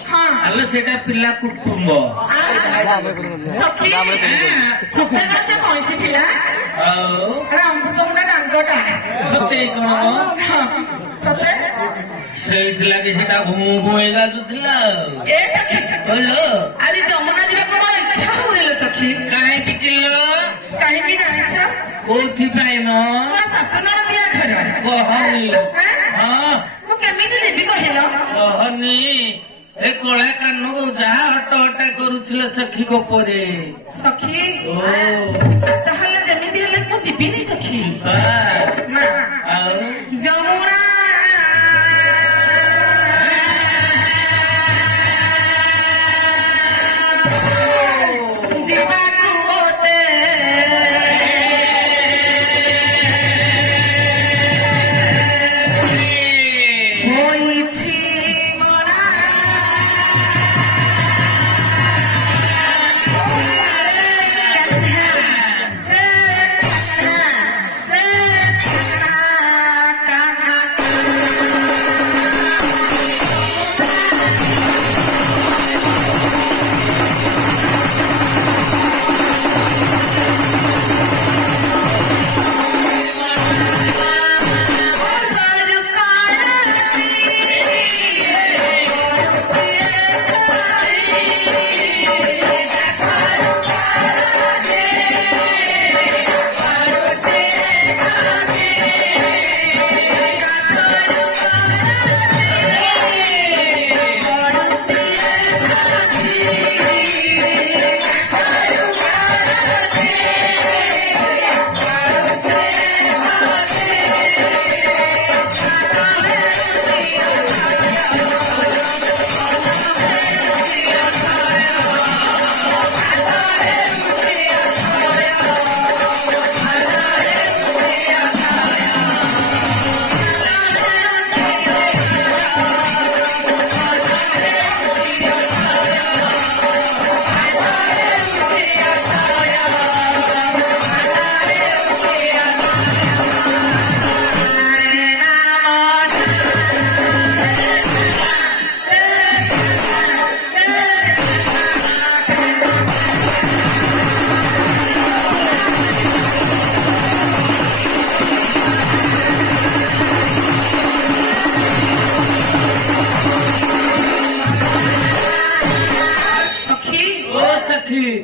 ଆଲୋ ସେଟା ପିଲା କୁଟୁମ୍ବ ସତେ କୌଣସି ଥିଲା ଅମୃତଭଣ୍ଡା ଡାଙ୍ଗଟା ସତେ କଣ ସତେ ସେଇଥିଲାଗି ସେଟା ଘୁଁ ଘୁଁ ଗାଜୁଥିଲା କହିଲ ଆରେ ଯମୁନା ଯିବାକୁ ମୋର ଇଚ୍ଛା ହଉନି ସଖୀ। କାହିଁକି କିଲୋ? କାହିଁକି ଜାଣିଛ? କୋଉଥିପାଇଁ ମ? ମୋ ଶାଶୁ ନଣନ୍ଦିଆ ଘର। କହନି। ହଁ ମୁଁ କେମିତି ଯିବି କହିଲ? କହନି ଏ କଳା କାନରୁ ଯାହା ହଟ ହଟା କରୁছিল ସଖୀ ଗୋପରେ। ସଖୀ ତାହେଲେ ଯେମିତି ହେଲେ ମୁଁ ଯିବିନି ସଖୀ। ନା ଆଉ ଯମୁନା ଯିବାକୁ ମୋତେ ହୋଇଛି ମନା।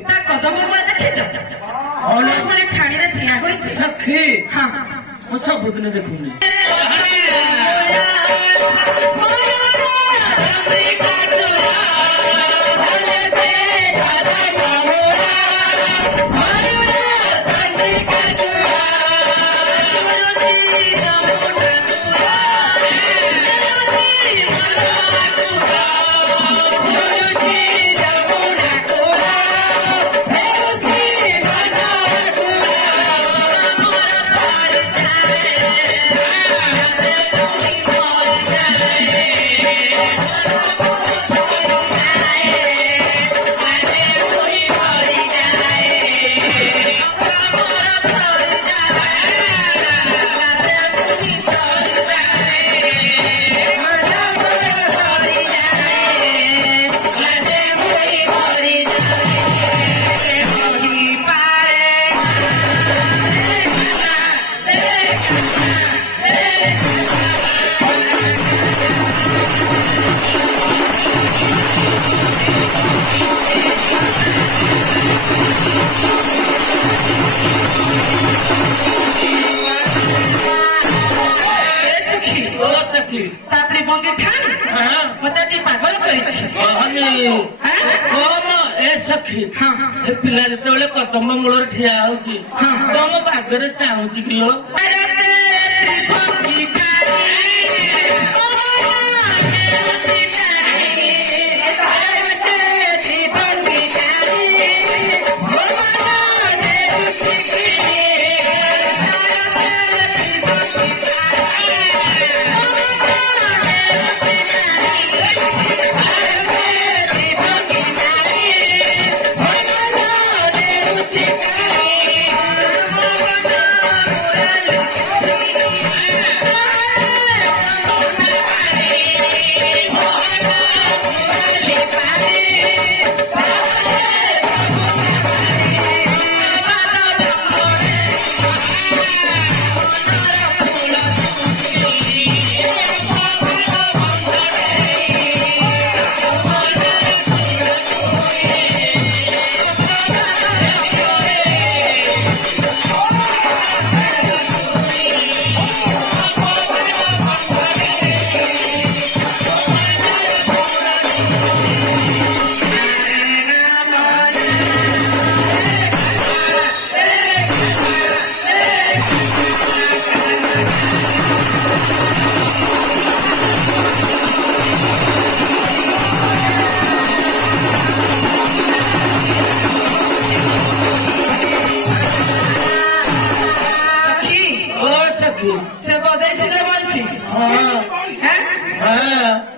ତା କଦମ ବଳ ଦେଖିଛ? ମାନେ ଠାଣିରେ ଠିଆ ହୋଇଛି ସଖୀ ହଁ ମୁଁ ସବୁଦିନ ଦେଖୁନି। ତା ତ୍ରିଭଙ୍ଗୀ ଠାରୁ ମତେ ଆଜି ପାଗଳ କରିଛି। ଏ ସଖୀ ଏ ପିଲା ଯେତେବେଳେ କଦମ୍ବ ମୂଳରେ ଠିଆ ହଉଛି ତମ ପାଗରେ ଚାହୁଁଛି କିଲୋ? কি ও সখী সে বদাই ছিল বলছি হ্যাঁ হ্যাঁ হ্যাঁ